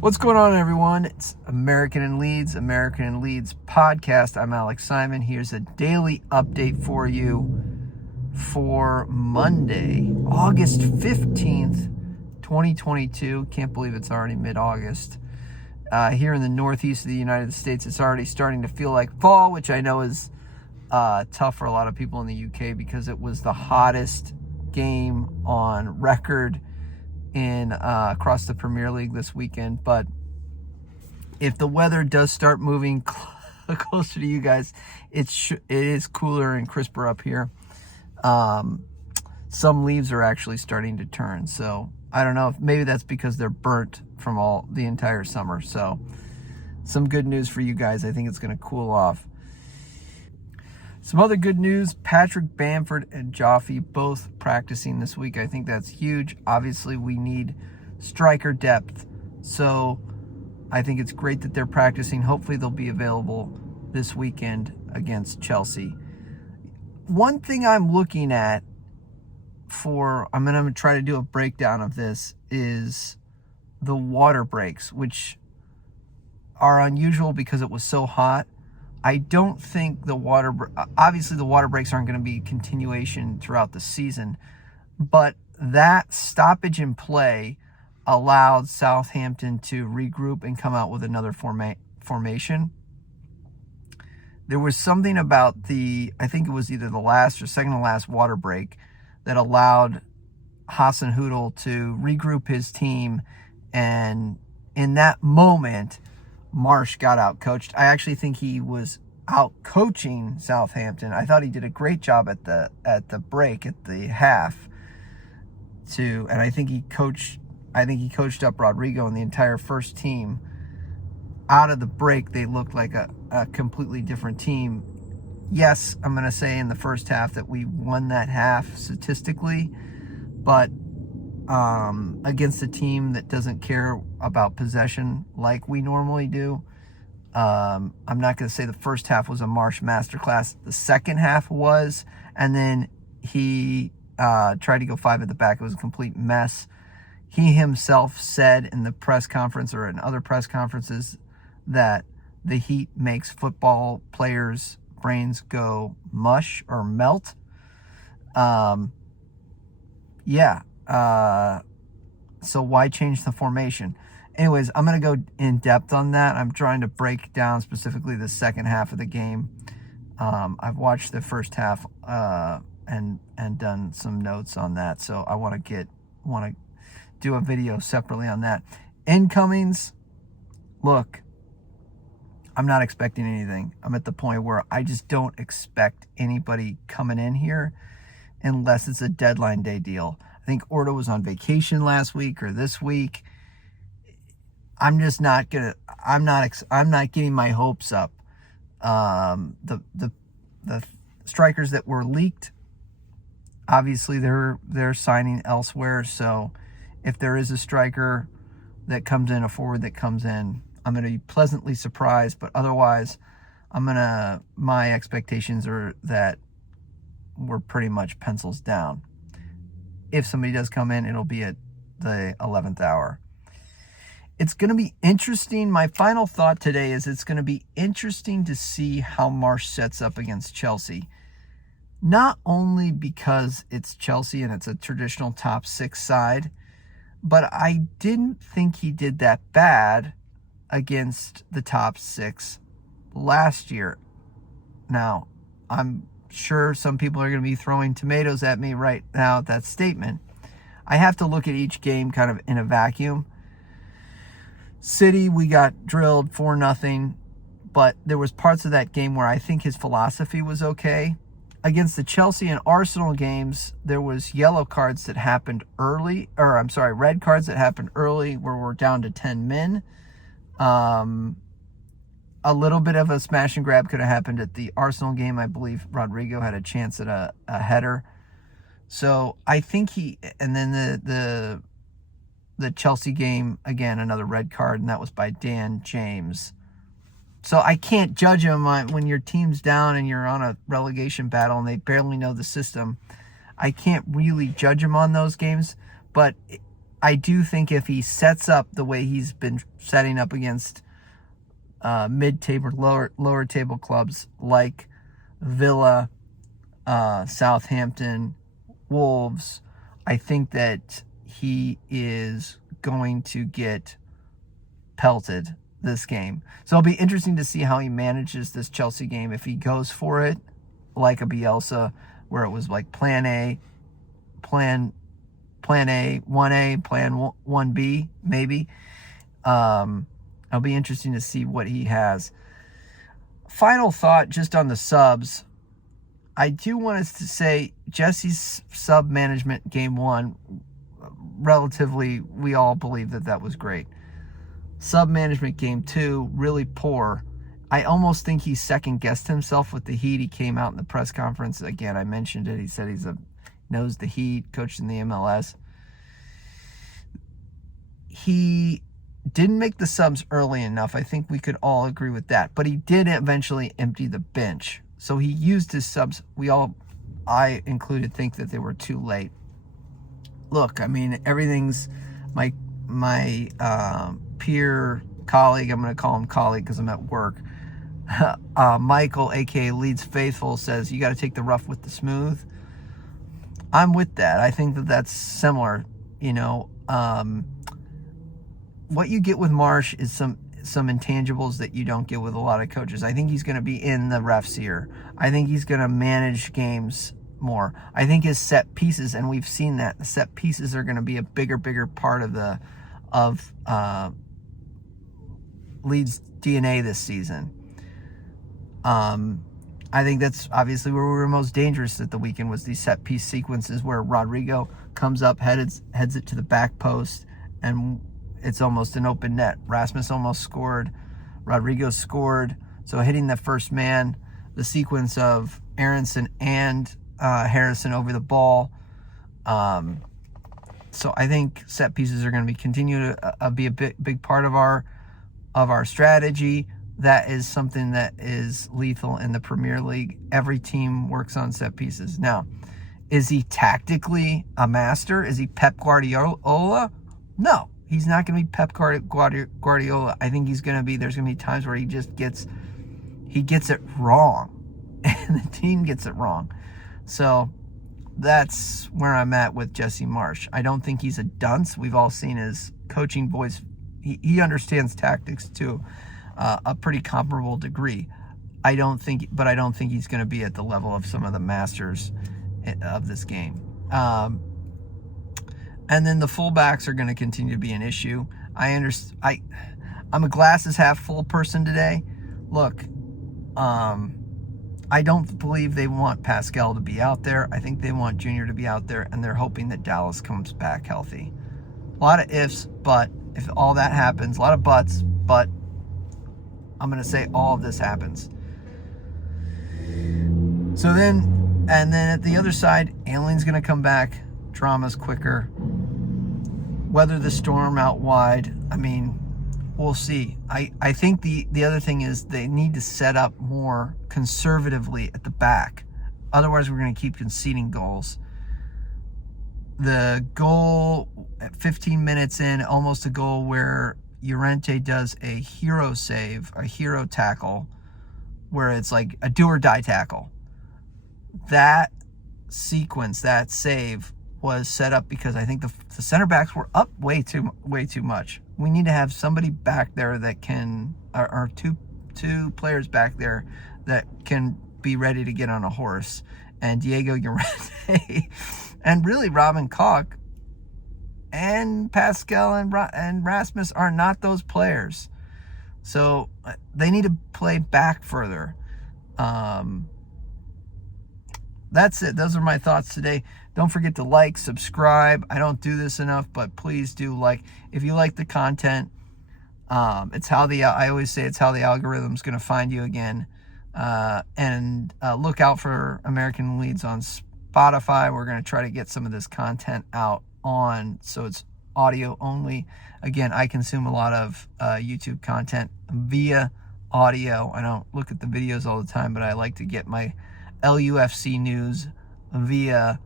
What's going on, everyone? It's American in Leeds podcast. I'm Alex Simon. Here's a daily update for you for Monday, August 15th, 2022. Can't believe it's already mid-August. Here in the northeast of the United States, it's already starting to feel like fall, which I know is tough for a lot of people in the UK because it was the hottest game on record in across the Premier League this weekend. But if the weather does start moving closer to you guys, it is cooler and crisper up here. Some leaves are actually starting to turn, so I don't know if maybe that's because they're burnt from all the entire summer. So some good news for you guys. I think it's going to cool off. Some other good news, Patrick Bamford and Joffe both practicing this week. I think that's huge. Obviously, we need striker depth, so I think it's great that they're practicing. Hopefully, they'll be available this weekend against Chelsea. One thing I'm looking at I'm going to try to do a breakdown of this, is the water breaks, which are unusual because it was so hot. I don't think obviously the water breaks aren't going to be continuation throughout the season, but that stoppage in play allowed Southampton to regroup and come out with another formation. There was something about I think it was either the last or second to last water break that allowed Hasenhüttl to regroup his team, and in that moment, Marsh got out coached. I actually think he was out coaching Southampton. I thought he did a great job at the break, at the half, and I think he coached up Rodrigo and the entire first team. Out of the break, they looked like a completely different team. Yes, I'm going to say in the first half that we won that half statistically, but against a team that doesn't care about possession like we normally do. I'm not going to say the first half was a Marsh masterclass. The second half was, and then he tried to go 5 at the back. It was a complete mess. He himself said in the press conference or in other press conferences that the heat makes football players' brains go mush or melt. So why change the formation? Anyways, I'm going to go in depth on that. I'm trying to break down specifically the second half of the game. I've watched the first half and done some notes on that, so I want to do a video separately on that. Incomings, look, I'm not expecting anything. I'm at the point where I just don't expect anybody coming in here unless it's a deadline day deal. I think Orta was on vacation last week or this week. I'm not getting my hopes up. The strikers that were leaked, obviously they're signing elsewhere. So if there is a striker that comes in, a forward that comes in, I'm going to be pleasantly surprised. But otherwise, my expectations are that we're pretty much pencils down. If somebody does come in, it'll be at the 11th hour. It's going to be interesting. My final thought today is it's going to be interesting to see how Marsh sets up against Chelsea. Not only because it's Chelsea and it's a traditional top 6 side, but I didn't think he did that bad against the top 6 last year. Now, I'm sure some people are going to be throwing tomatoes at me right now at that statement. I have to look at each game kind of in a vacuum. City, we got drilled 4-0, but there was parts of that game where I think his philosophy was okay. Against the Chelsea and Arsenal games, there was red cards that happened early where we're down to 10 men. A little bit of a smash and grab could have happened at the Arsenal game. I believe Rodrigo had a chance at a header. So I think and then the Chelsea game, again, another red card, and that was by Dan James. So I can't judge him when your team's down and you're on a relegation battle and they barely know the system. I can't really judge him on those games, but I do think if he sets up the way he's been setting up against mid-table, lower table clubs like Villa, Southampton, Wolves, I think that he is going to get pelted this game. So it'll be interesting to see how he manages this Chelsea game. If he goes for it like a Bielsa, where it was like plan A, plan A, 1A, plan 1B, maybe. It'll be interesting to see what he has. Final thought just on the subs. I do want us to say Jesse's sub management game 1, relatively, we all believe that was great. Sub management game 2, really poor. I almost think he second-guessed himself with the heat. He came out in the press conference. Again, I mentioned it. He said knows the heat, coached in the MLS. He didn't make the subs early enough. I think we could all agree with that. But he did eventually empty the bench. So he used his subs. I included, think that they were too late. Look, I mean, everything's my peer colleague. I'm going to call him colleague because I'm at work. Michael, aka Leeds Faithful, says you got to take the rough with the smooth. I'm with that. I think that's similar. What you get with Marsh is some intangibles that you don't get with a lot of coaches. I think he's going to be in the ref's ear. I think he's going to manage games more. I think his set pieces, and we've seen that, the set pieces are going to be a bigger part of Leeds' DNA this season. I think that's obviously where we were most dangerous at the weekend, was these set piece sequences where Rodrigo comes up, heads it to the back post, and it's almost an open net. Rasmus almost scored. Rodrigo scored. So hitting the first man, the sequence of Aronson and Harrison over the ball. So I think set pieces are going to continue to be a big part of our strategy. That is something that is lethal in the Premier League. Every team works on set pieces. Now, is he tactically a master? Is he Pep Guardiola? No. He's not going to be Pep Guardiola. I think there's going to be times where he gets it wrong. And the team gets it wrong. So that's where I'm at with Jesse Marsh. I don't think he's a dunce. We've all seen his coaching voice. He understands tactics to a pretty comparable degree. I don't think he's going to be at the level of some of the masters of this game. And then the fullbacks are going to continue to be an issue. I'm a glasses half full person today. Look, I don't believe they want Pascal to be out there. I think they want Junior to be out there, and they're hoping that Dallas comes back healthy. A lot of ifs, but if all that happens, a lot of buts, but I'm going to say all of this happens. So then at the other side, Alien's going to come back. Drama's quicker. Weather the storm out wide. I mean, we'll see. I think the other thing is they need to set up more conservatively at the back. Otherwise, we're going to keep conceding goals. The goal at 15 minutes in, almost a goal where Llorente does a hero save, a hero tackle, where it's like a do-or-die tackle. That sequence, that save, was set up because I think the center backs were up way too much. We need to have somebody back there that can, or two players back there that can be ready to get on a horse. And Diego Llorente and really Robin Koch and Pascal and Rasmus are not those players. So they need to play back further. That's it. Those are my thoughts today. Don't forget to like, subscribe. I don't do this enough, but please do like. If you like the content, it's how I always say it's how the algorithm's going to find you again. And look out for American Leeds on Spotify. We're going to try to get some of this content out so it's audio only. Again, I consume a lot of YouTube content via audio. I don't look at the videos all the time, but I like to get my LUFC news via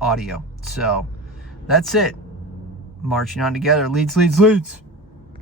audio. So that's it. Marching on together. Leeds, Leeds, Leeds.